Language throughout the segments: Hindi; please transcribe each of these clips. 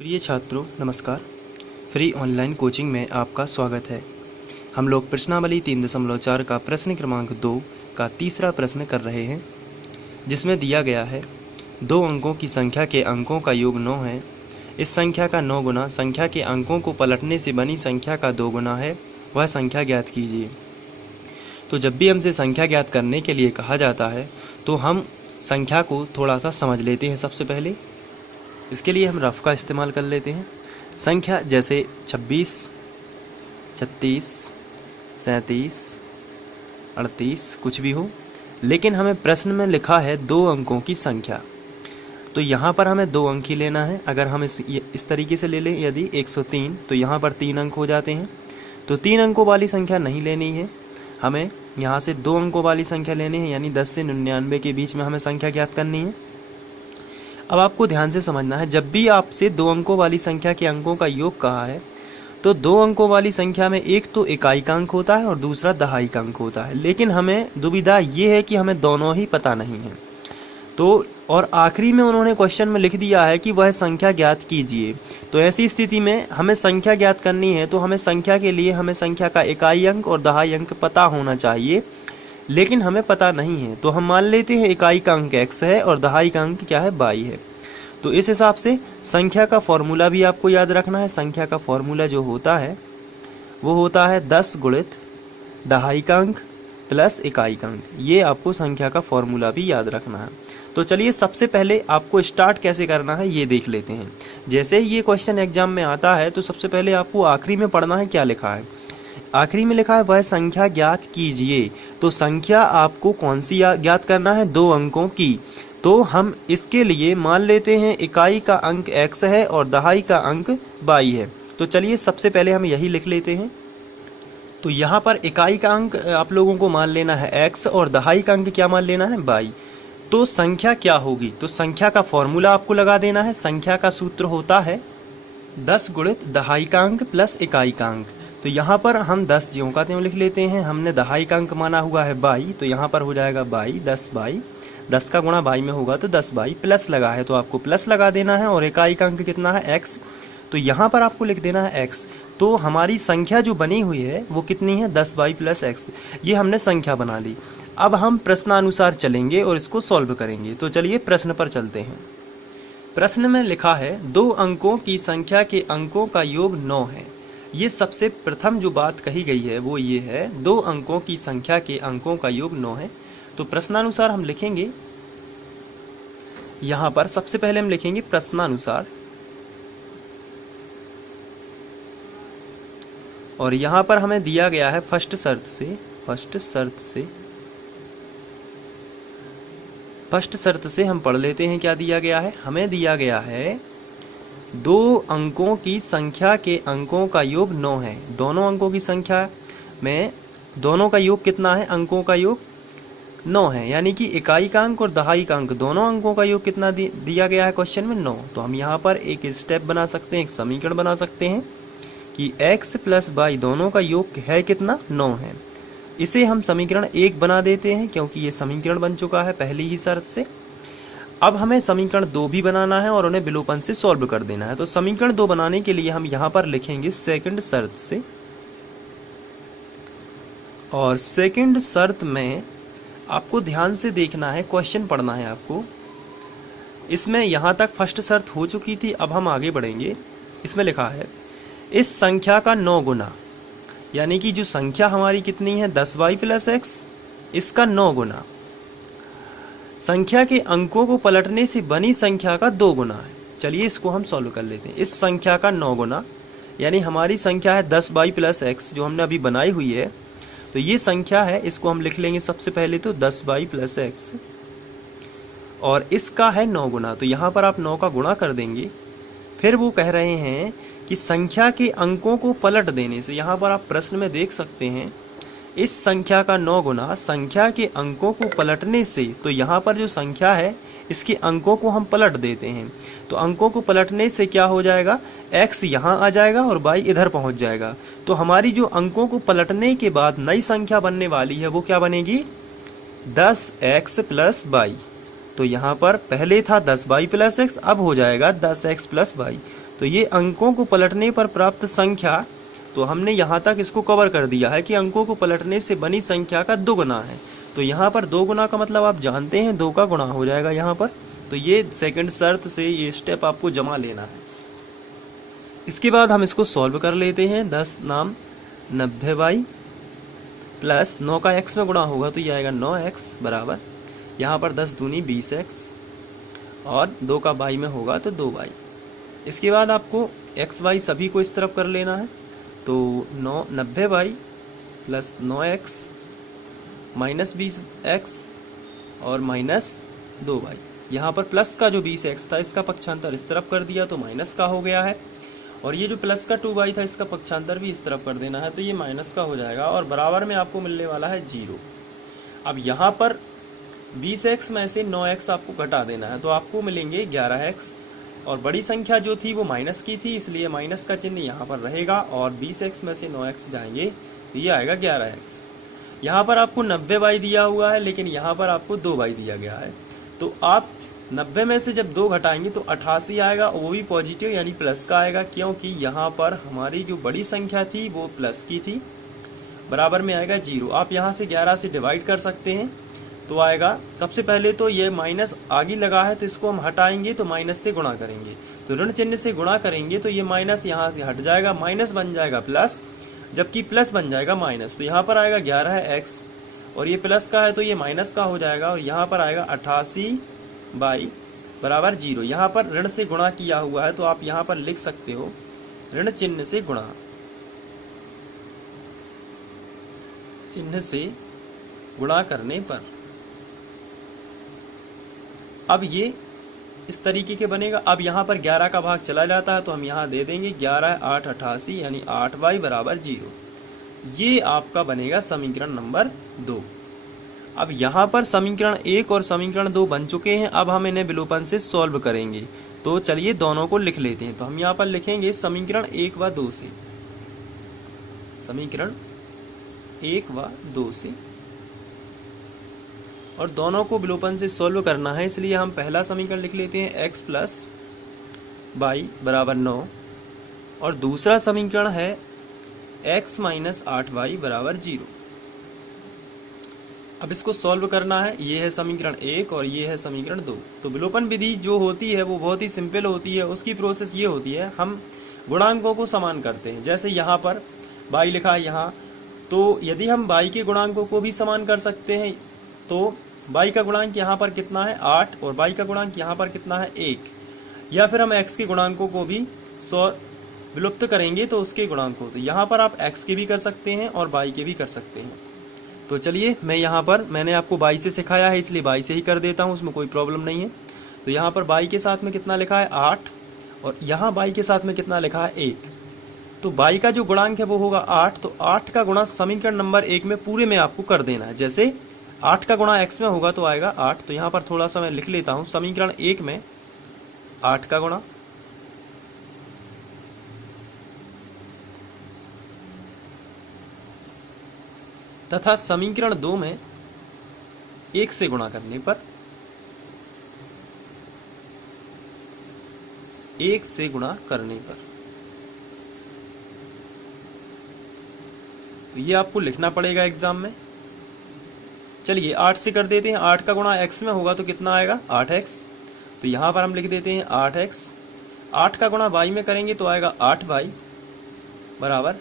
प्रिय छात्रों नमस्कार। फ्री ऑनलाइन कोचिंग में आपका स्वागत है। हम लोग प्रश्नावली 3.4 का प्रश्न क्रमांक 2 का तीसरा प्रश्न कर रहे हैं, जिसमें दिया गया है 2 अंकों की संख्या के अंकों का योग 9 है। इस संख्या का 9 गुना संख्या के अंकों को पलटने से बनी संख्या का 2 गुना है, वह संख्या ज्ञात कीजिए। तो जब भी हमसे संख्या ज्ञात करने के लिए कहा जाता है तो हम संख्या को थोड़ा सा समझ लेते हैं। सबसे पहले इसके लिए हम रफ का इस्तेमाल कर लेते हैं। संख्या जैसे 26, 36, 37, 38 कुछ भी हो, लेकिन हमें प्रश्न में लिखा है 2 अंकों की संख्या, तो यहाँ पर हमें 2 अंक ही लेना है। अगर हम इस तरीके से ले लें, यदि 103 तो यहाँ पर 3 अंक हो जाते हैं। तो 3 अंकों वाली संख्या नहीं लेनी है, हमें यहाँ से 2 अंकों वाली संख्या लेनी है, यानी 10 से 99 के बीच में हमें संख्या ज्ञात करनी है। अब आपको ध्यान से समझना है, जब भी आपसे 2 अंकों वाली संख्या के अंकों का योग कहा है तो 2 अंकों वाली संख्या में एक तो इकाई का अंक होता है और दूसरा दहाई का अंक होता है, लेकिन हमें दुविधा ये है कि हमें दोनों ही पता नहीं है। तो और आखिरी में उन्होंने क्वेश्चन में लिख दिया है कि वह संख्या ज्ञात कीजिए। तो ऐसी स्थिति में हमें संख्या ज्ञात करनी है, तो हमें संख्या के लिए हमें संख्या का इकाई अंक और दहाई अंक पता होना चाहिए, लेकिन हमें पता नहीं है। तो हम मान लेते हैं इकाई का अंक x है और दहाई का अंक क्या है, y है। तो इस हिसाब से संख्या का फॉर्मूला भी आपको याद रखना है। संख्या का फॉर्मूला जो होता है वो होता है 10 गुणित दहाई का अंक प्लस इकाई का अंक। ये आपको संख्या का फॉर्मूला भी याद रखना है। तो चलिए सबसे पहले आपको स्टार्ट कैसे करना है ये देख लेते हैं। जैसे ही ये क्वेश्चन एग्जाम में आता है तो सबसे पहले आपको आखिरी में पढ़ना है क्या लिखा है। आखिरी में लिखा है वह संख्या ज्ञात कीजिए। तो संख्या आपको कौन सी ज्ञात करना है, 2 अंकों की। तो हम इसके लिए मान लेते हैं इकाई का अंक x है और दहाई का अंक y है। तो चलिए सबसे पहले हम यही लिख लेते हैं। तो यहाँ पर इकाई का अंक आप लोगों को मान लेना है x और दहाई का अंक क्या मान लेना है, y। तो संख्या क्या होगी, तो संख्या का फॉर्मूला आपको लगा देना है। संख्या का सूत्र होता है 10 गुणित दहाई का अंक प्लस इकाई का अंक। तो यहाँ पर हम 10 ज्यों का त्यों लिख लेते हैं। हमने दहाई का अंक माना हुआ है y, तो यहाँ पर हो जाएगा y, 10 y, 10 का गुणा y में होगा तो 10 y, प्लस लगा है तो आपको प्लस लगा देना है। और इकाई का अंक कितना है, x, तो यहाँ पर आपको लिख देना है x। तो हमारी संख्या जो बनी हुई है वो कितनी है, 10 y प्लस x। ये हमने संख्या बना ली। अब हम प्रश्नानुसार चलेंगे और इसको सॉल्व करेंगे। तो चलिए प्रश्न पर चलते हैं। प्रश्न में लिखा है 2 अंकों की संख्या के अंकों का योग 9 है। ये सबसे प्रथम जो बात कही गई है वो ये है 2 अंकों की संख्या के अंकों का योग 9 है। तो प्रश्नानुसार हम लिखेंगे, यहां पर सबसे पहले हम लिखेंगे प्रश्नानुसार, और यहां पर हमें दिया गया है फर्स्ट शर्त से हम पढ़ लेते हैं क्या दिया गया है। हमें दिया गया है 2 अंकों की संख्या के अंकों का योग 9 है। दोनों अंकों की संख्या में दोनों का योग कितना है, अंकों का योग 9 है, यानी कि इकाई का अंक और दहाई का अंक दोनों अंकों का योग कितना दिया गया है क्वेश्चन में, 9। तो हम यहाँ पर एक स्टेप बना सकते हैं, एक समीकरण बना सकते हैं कि x प्लस y दोनों का योग है कितना, 9 है। इसे हम समीकरण 1 बना देते हैं क्योंकि ये समीकरण बन चुका है पहली ही शर्त से। अब हमें समीकरण 2 भी बनाना है और उन्हें विलोपन से सॉल्व कर देना है। तो समीकरण 2 बनाने के लिए हम यहाँ पर लिखेंगे सेकंड शर्त से, और सेकंड शर्त में आपको ध्यान से देखना है, क्वेश्चन पढ़ना है आपको। इसमें यहाँ तक फर्स्ट शर्त हो चुकी थी, अब हम आगे बढ़ेंगे। इसमें लिखा है इस संख्या का 9 गुना, यानी कि जो संख्या हमारी कितनी है 10y प्लस x, इसका 9 गुना संख्या के अंकों को पलटने से बनी संख्या का 2 गुना है। चलिए इसको हम सॉल्व कर लेते हैं। इस संख्या का 9 गुना, यानी हमारी संख्या है 10y प्लस x जो हमने अभी बनाई हुई है। तो ये संख्या है, इसको हम लिख लेंगे सबसे पहले तो 10y प्लस x, और इसका है 9 गुना। तो यहाँ पर आप 9 का गुणा कर देंगे। फिर वो कह रहे हैं कि संख्या के अंकों को पलट देने से, यहाँ पर आप प्रश्न में देख सकते हैं इस संख्या का 9 गुना संख्या के अंकों को पलटने से, तो यहाँ पर जो संख्या है इसके अंकों को हम पलट देते हैं। तो अंकों को पलटने से क्या हो जाएगा, x यहाँ आ जाएगा और y इधर पहुँच जाएगा। तो हमारी जो अंकों को पलटने के बाद नई संख्या बनने वाली है वो क्या बनेगी, 10x प्लस y। तो यहाँ पर पहले था 10y प्लस x, अब हो जाएगा 10x प्लस y। तो ये अंकों को पलटने पर प्राप्त संख्या, तो हमने यहाँ तक इसको कवर कर दिया है कि अंकों को पलटने से बनी संख्या का 2 गुना है। तो यहाँ पर 2 गुना का मतलब आप जानते हैं 2 का गुणा हो जाएगा यहाँ पर। तो ये सेकंड शर्त से ये स्टेप आपको जमा लेना है। इसके बाद हम इसको सॉल्व कर लेते हैं। 10 नाम 90y प्लस 9 का x में गुणा होगा तो ये आएगा 9x बराबर, यहाँ पर 10 दूनी 20x और 2 का y में होगा तो 2y। इसके बाद आपको x y सभी को इस तरफ कर लेना है। तो 90y plus 9x minus 20x और माइनस 2y। यहाँ पर प्लस का जो 20x था इसका पक्षांतर इस तरफ कर दिया तो माइनस का हो गया है, और ये जो प्लस का 2y था इसका पक्षांतर भी इस तरफ कर देना है तो ये माइनस का हो जाएगा, और बराबर में आपको मिलने वाला है 0। अब यहाँ पर 20x में से 9x आपको घटा देना है तो आपको मिलेंगे 11x, और बड़ी संख्या जो थी वो माइनस की थी इसलिए माइनस का चिन्ह यहाँ पर रहेगा, और 20x में से 9x जाएंगे तो ये आएगा 11x। यहाँ पर आपको 90y दिया हुआ है लेकिन यहाँ पर आपको 2y दिया गया है, तो आप 90 में से जब 2 घटाएंगे तो 88 आएगा, और वो भी पॉजिटिव यानी प्लस का आएगा, क्योंकि यहाँ पर हमारी जो बड़ी संख्या थी वो प्लस की थी। बराबर में आएगा 0। आप यहाँ से 11 से डिवाइड कर सकते हैं तो आएगा, सबसे पहले तो ये माइनस आगे लगा है तो इसको हम हटाएंगे तो माइनस से गुणा करेंगे, तो ऋण चिन्ह से गुणा करेंगे तो ये माइनस यहाँ से हट जाएगा, माइनस बन जाएगा प्लस, जबकि प्लस बन जाएगा माइनस। तो यहाँ पर आएगा 11x और ये प्लस का है तो ये माइनस का हो जाएगा, और यहाँ पर आएगा 88y बराबर 0। यहाँ पर ऋण से गुणा किया हुआ है तो आप यहाँ पर लिख सकते हो ऋण चिन्ह से गुणा, चिन्ह से गुणा करने पर। अब ये इस तरीके के बनेगा। अब यहाँ पर 11 का भाग चला जाता है तो हम यहाँ दे देंगे 11 8 88 यानी 8y बराबर 0। ये आपका बनेगा समीकरण नंबर 2। अब यहाँ पर समीकरण 1 और समीकरण 2 बन चुके हैं। अब हम इन्हें विलोपन से सॉल्व करेंगे, तो चलिए दोनों को लिख लेते हैं। तो हम यहाँ पर लिखेंगे समीकरण 1 व 2 से, समीकरण 1 व 2 से, और दोनों को विलोपन से सॉल्व करना है इसलिए हम पहला समीकरण लिख लेते हैं x प्लस y बराबर 9, और दूसरा समीकरण है x माइनस 8y बराबर 0। अब इसको सॉल्व करना है। ये है समीकरण 1 और ये है समीकरण 2। तो विलोपन विधि जो होती है वो बहुत ही सिंपल होती है। उसकी प्रोसेस ये होती है, हम गुणांकों को समान करते हैं। जैसे यहाँ पर y लिखा है यहाँ, तो यदि हम y के गुणांकों को भी समान कर सकते हैं तो y का गुणांक यहाँ पर कितना है 8 और y का गुणांक यहाँ पर कितना है 1, या फिर हम x के गुणांकों को भी विलुप्त करेंगे तो उसके गुणांक होते हैं। यहाँ पर आप x के भी कर सकते हैं और y के भी कर सकते हैं। तो चलिए मैं यहाँ पर, मैंने आपको y से सिखाया है इसलिए y से ही कर देता हूँ, उसमें कोई प्रॉब्लम नहीं है। तो यहाँ पर y के साथ में कितना लिखा है 8 और यहाँ y के साथ में कितना लिखा है 1। तो y का जो गुणांक है वो होगा 8, तो 8 का गुणा समीकरण नंबर 1 में पूरे में आपको कर देना है। जैसे 8 का गुणा x में होगा तो आएगा 8, तो यहाँ पर थोड़ा सा मैं लिख लेता हूँ। समीकरण 1 में 8 का गुणा तथा समीकरण 2 में 1 से गुणा करने पर, 1 से गुणा करने पर, तो ये आपको लिखना पड़ेगा एग्जाम में। चलिए 8 से कर देते हैं। 8 का गुणा x में होगा तो कितना आएगा 8x, तो यहाँ पर हम लिख देते हैं 8x। 8 का गुणा y में करेंगे तो आएगा 8y बराबर,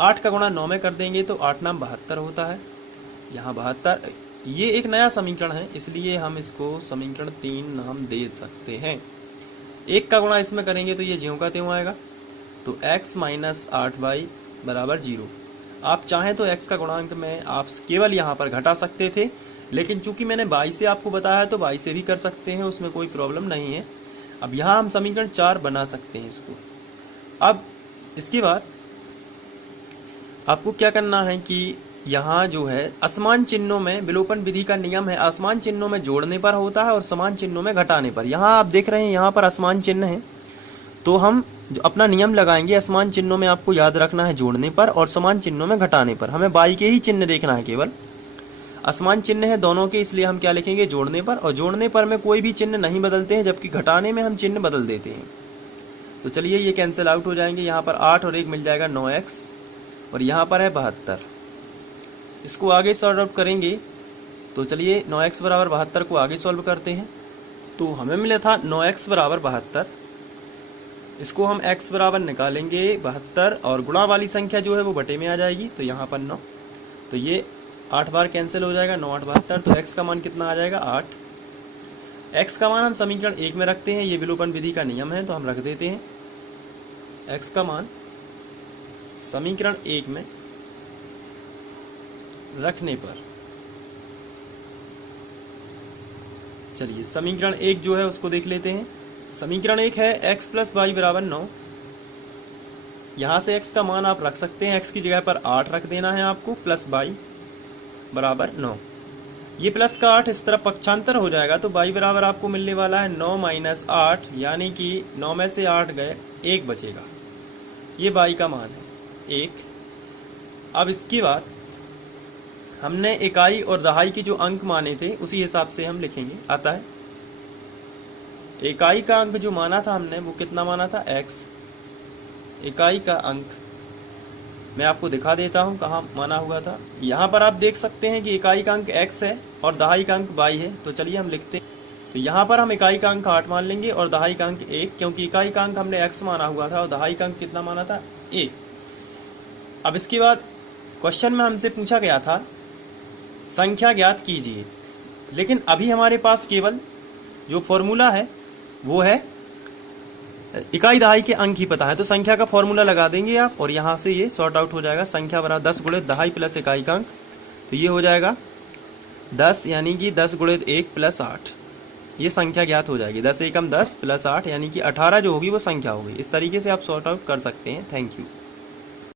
8 का गुणा 9 में कर देंगे तो 8 नाम 72 होता है, यहाँ 72। ये एक नया समीकरण है इसलिए हम इसको समीकरण 3 नाम दे सकते हैं। 1 का गुणा इसमें करेंगे तो ये ज्यों का त्यों आएगा, तो x माइनस 8y बराबर 0। आप चाहें तो x का गुणांक में आप केवल यहाँ पर घटा सकते थे, लेकिन चूंकि मैंने y से आपको बताया तो y से भी कर सकते हैं, उसमें कोई प्रॉब्लम नहीं है। अब यहाँ हम समीकरण 4 बना सकते हैं इसको। अब इसके बाद आपको क्या करना है कि यहाँ जो है असमान चिन्हों में विलोपन विधि का नियम है, असमान चिन्हों में जोड़ने पर होता है और समान चिन्हों में घटाने पर। यहाँ आप देख रहे हैं यहाँ पर असमान चिन्ह है, तो हम जो अपना नियम लगाएंगे असमान चिन्हों में आपको याद रखना है जोड़ने पर, और समान चिन्हों में घटाने पर। हमें y के ही चिन्ह देखना है, केवल असमान चिन्ह है दोनों के, इसलिए हम क्या लिखेंगे जोड़ने पर, और जोड़ने पर में कोई भी चिन्ह नहीं बदलते हैं, जबकि घटाने में हम चिन्ह बदल देते हैं। तो चलिए ये कैंसिल आउट हो जाएंगे। यहाँ पर 8 और 1 मिल जाएगा 9x, और यहाँ पर है 72। इसको आगे सॉर्ट आउट करेंगे तो चलिए 9x बराबर 72 को आगे सॉल्व करते हैं। तो हमें मिला था 9x बराबर 72, इसको हम x बराबर निकालेंगे 72, और गुणा वाली संख्या जो है वो बटे में आ जाएगी, तो यहाँ पर 9, तो ये 8 बार कैंसिल हो जाएगा, 9 8 72, तो x का मान कितना आ जाएगा 8। x का मान हम समीकरण 1 में रखते हैं, ये विलोपन विधि का नियम है, तो हम रख देते हैं x का मान समीकरण 1 में रखने पर, चलिए समीकरण 1 जो है उसको देख लेते हैं। समीकरण 1 है x प्लस वाई बराबर 9। यहाँ से x का मान आप रख सकते हैं, x की जगह पर 8 रख देना है आपको, प्लस वाई बराबर 9। ये प्लस का 8 इस तरफ पक्षांतर हो जाएगा, तो y बराबर आपको मिलने वाला है 9 माइनस 8, यानी कि 9 में से 8 गए, 1 बचेगा। ये y का मान है 1। अब इसके बाद हमने इकाई और दहाई की जो अंक माने थे उसी हिसाब से हम लिखेंगे। आता है इकाई का अंक जो माना था हमने वो कितना माना था x। इकाई का अंक मैं आपको दिखा देता हूं कहाँ माना हुआ था। यहाँ पर आप देख सकते हैं कि इकाई का अंक x है और दहाई का अंक y है, तो चलिए हम लिखते हैं। तो यहाँ पर हम इकाई का अंक 8 मान लेंगे और दहाई का अंक 1, क्योंकि इकाई का अंक हमने x माना हुआ था और दहाई का अंक कितना माना था 1। अब इसके बाद क्वेश्चन में हमसे पूछा गया था संख्या ज्ञात कीजिए, लेकिन अभी हमारे पास केवल जो फॉर्मूला है वो है इकाई दहाई के अंक ही पता है, तो संख्या का फॉर्मूला लगा देंगे आप और यहाँ से ये सॉर्ट आउट हो जाएगा। संख्या बराबर 10 गुणे दहाई प्लस इकाई का अंक, तो ये हो जाएगा 10, यानी कि 10 गुणे 1 प्लस 8, ये संख्या ज्ञात हो जाएगी। 10 एकम 10 प्लस 8 यानी कि 18 जो होगी वो संख्या होगी। इस तरीके से आप सॉर्ट आउट कर सकते हैं। Thank you.